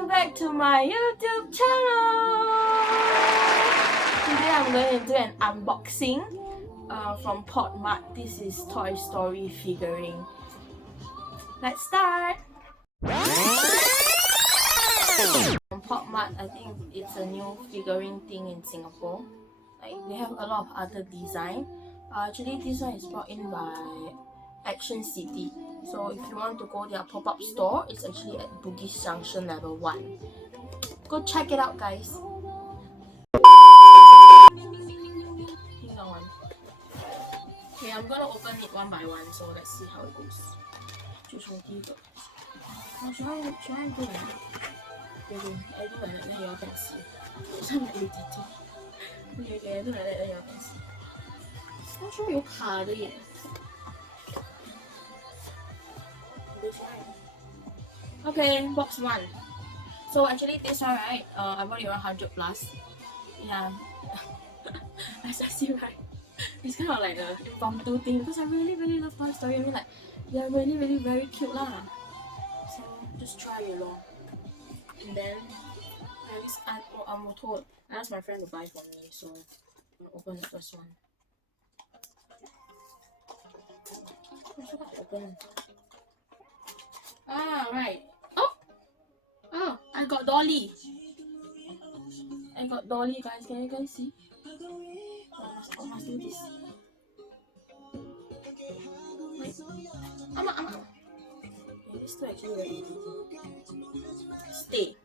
welcome back to my YouTube channel. Today I'm going to do an unboxing from Pop Mart. This is Toy Story figurine. Let's start. From Pop Mart, I think it's a new figurine thing in Singapore. Like, they have a lot of other design. Actually, this one is brought in by Action City. So if you want to go their pop-up store, it's actually at Bugis Junction level 1. Go check it out, guys. Okay, I'm gonna open it one by one, so let's see how it goes. Choose one go. Oh, should I do that? Okay, I do like that, then y'all can see. So I'm like irritating. Okay, I do like that, then y'all can see. 我说有卡的耶。Okay, box 1. So actually this one, right, I bought it around 100 plus. Yeah. As I see, right, it's kind of like a impromptu thing because I really love Toy Story. I mean, like, they're really very cute lah. So just try it along. And then I'm told I asked my friend to buy for me, so I'm gonna open the first one. Open. Ah, right. Oh, I got Dolly. Guys. Can you guys see? I must do this. Wait. Ama. Okay, this two actually very easy. Stay.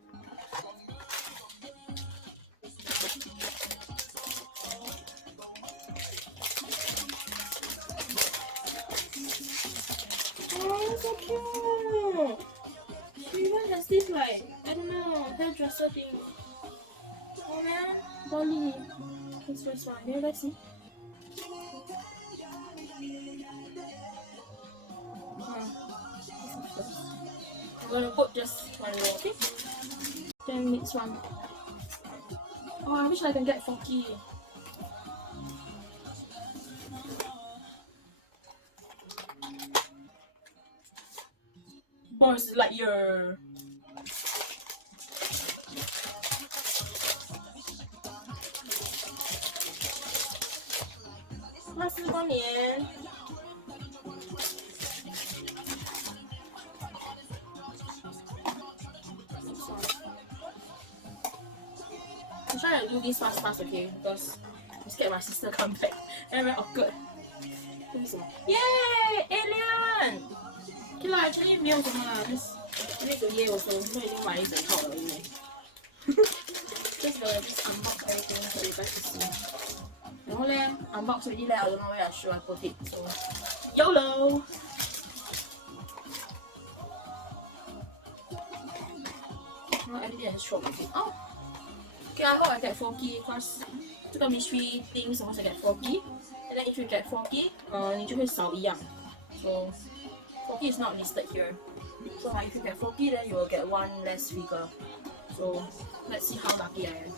Oh, so cute! She even has this, like, I don't know, hairdresser thing. Oh man, Dolly. This first one. Can you guys see? I'm gonna put just one row, okay? Then next one. Oh, I wish I can get Forky. Buzz Lightyear. Last 4年。I'm trying to do this fast, okay? Because I'm scared my sister come back. And very awkward. Yay! Alien! Okay lah, actually 没有什么啦 just need to yay also. 因为已经买一整套了因为 just gonna just unbox everything so you guys can see. 然后呢 unbox already I don't know where should I put it. So YOLO! Now everything is short. Oh! Okay, I hope I get Forky because 这个 mystery thing is supposed to get Forky. And then if you get Forky, 你就会少一样. So Forky is not listed here. So if you get Forky, then you will get one less figure. So let's see how lucky I am.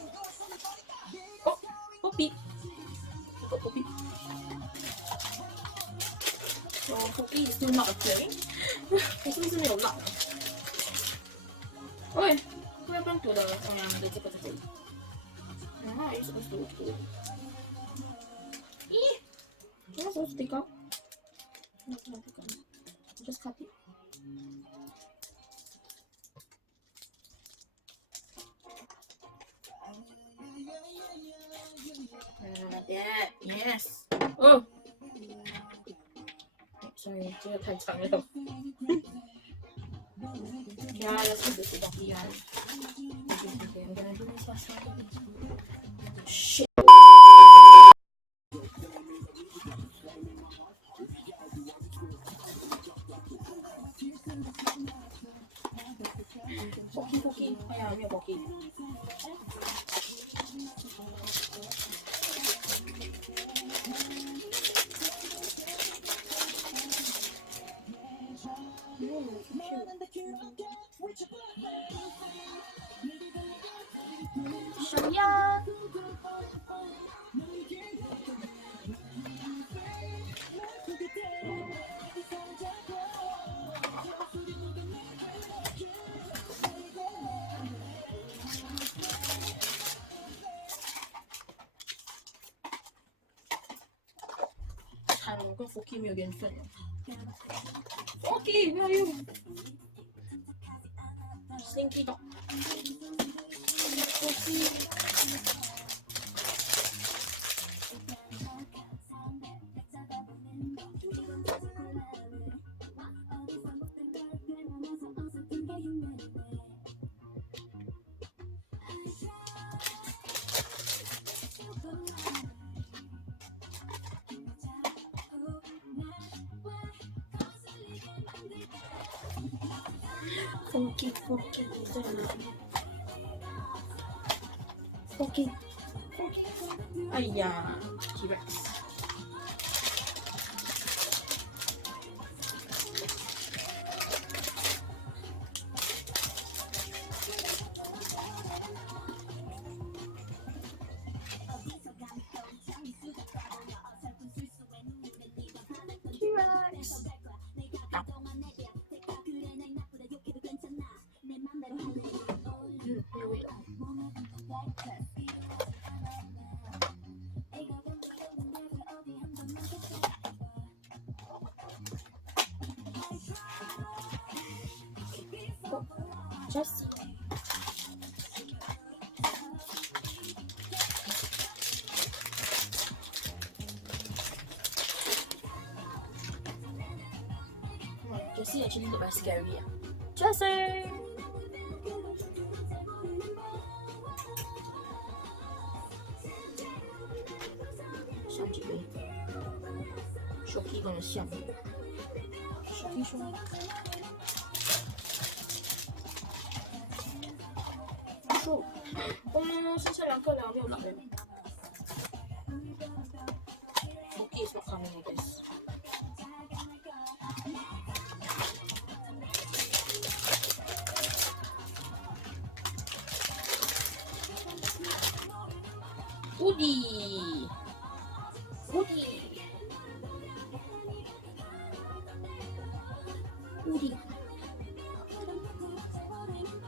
Oh, Poppy. Got Poppy. So Forky is still not appearing. 我是不是没有 luck? Okay, what happened to the? Oh yeah, the 这个在这里。How are you supposed to do? You're not supposed to take out. No, take out. Just cut it. Yeah, yes. Oh. Sorry, 这个太长了。Yeah, let's put this Poppy on. Okay, I'm gonna do this fast. Shit. Pocky. 哎呀，没有 Pocky。想要。了，我跟 Foki 没有缘分了。Foki， where are you? Slinky dog. Foki. Foki, Foki, 你在哪里 ？Foki, Foki， 哎呀 ，T-Rex。T-Rex。没有味道。Jessie。Jessie actually look very scary. Jessie. Shoki 跟我像，Shoki 说，说，剩下2个了，没有来了。Shoki is not coming, I guess. Woody. Woody. Woody.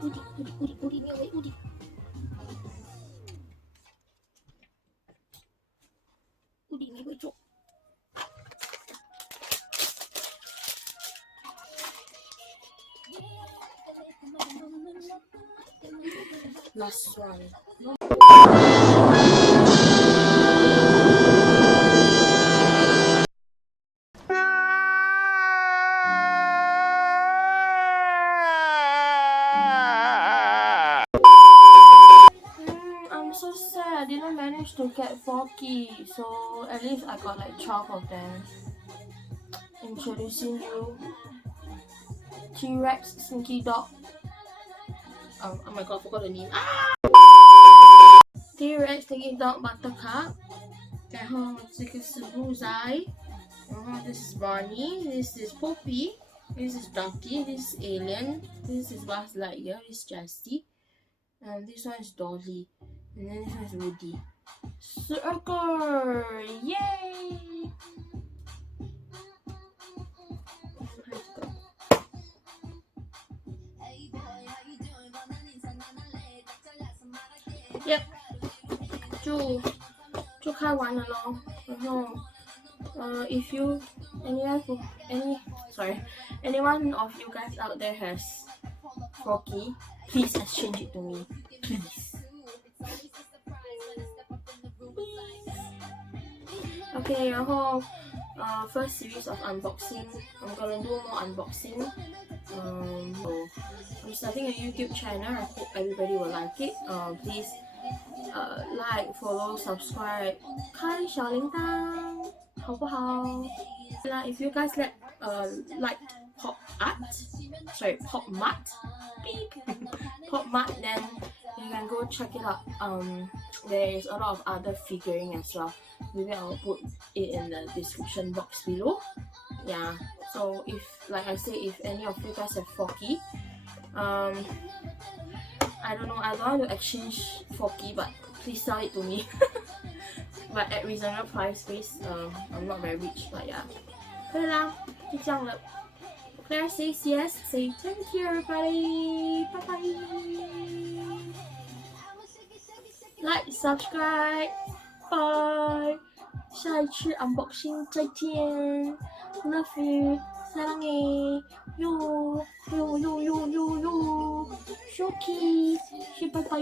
Woody, Woody, Woody, Woody, 没有喂 Woody。Woody 没会做。Last one. I'm so sad I didn't manage to get 4 so at least I got like 12 of them. Introducing you T-Rex, Slinky Dog. Oh my god, I forgot the name. T-Rex, Slinky Dog, Buttercup. 然后这个是 Bullseye. 然后 this is Barney, this is Poppy, this is Ducky, this is Alien, this is Buzz Lightyear, this is Jessie, and this one is Dolly, and then this one is Woody. Circle! Yay! Yep. 就开完了咯，然后if you anyone of you guys out there has 4, please exchange it to me, please. Okay, 然后first series of unboxing, I'm gonna do more unboxing. So I'm starting a YouTube channel. I hope everybody will like it. Please like, follow, subscribe, 开小铃铛，好不好？那 if you guys like Pop Mart, Pop Mart, then you can go check it out. There is a lot of other figurine as well. Maybe I'll put it in the description box below. Yeah. So if, like I say, if any of you guys have 4, I don't know, I don't want to exchange 4, but please sell it to me. But at reasonable price, please. I'm not very rich, but yeah. 可以啦，就这样了。ClarSaysYes, say thank you everybody. Bye bye. Like, subscribe. Bye. 下一次 unboxing 再见 ，love you， 사랑해， 哟，Shoki， 说拜拜。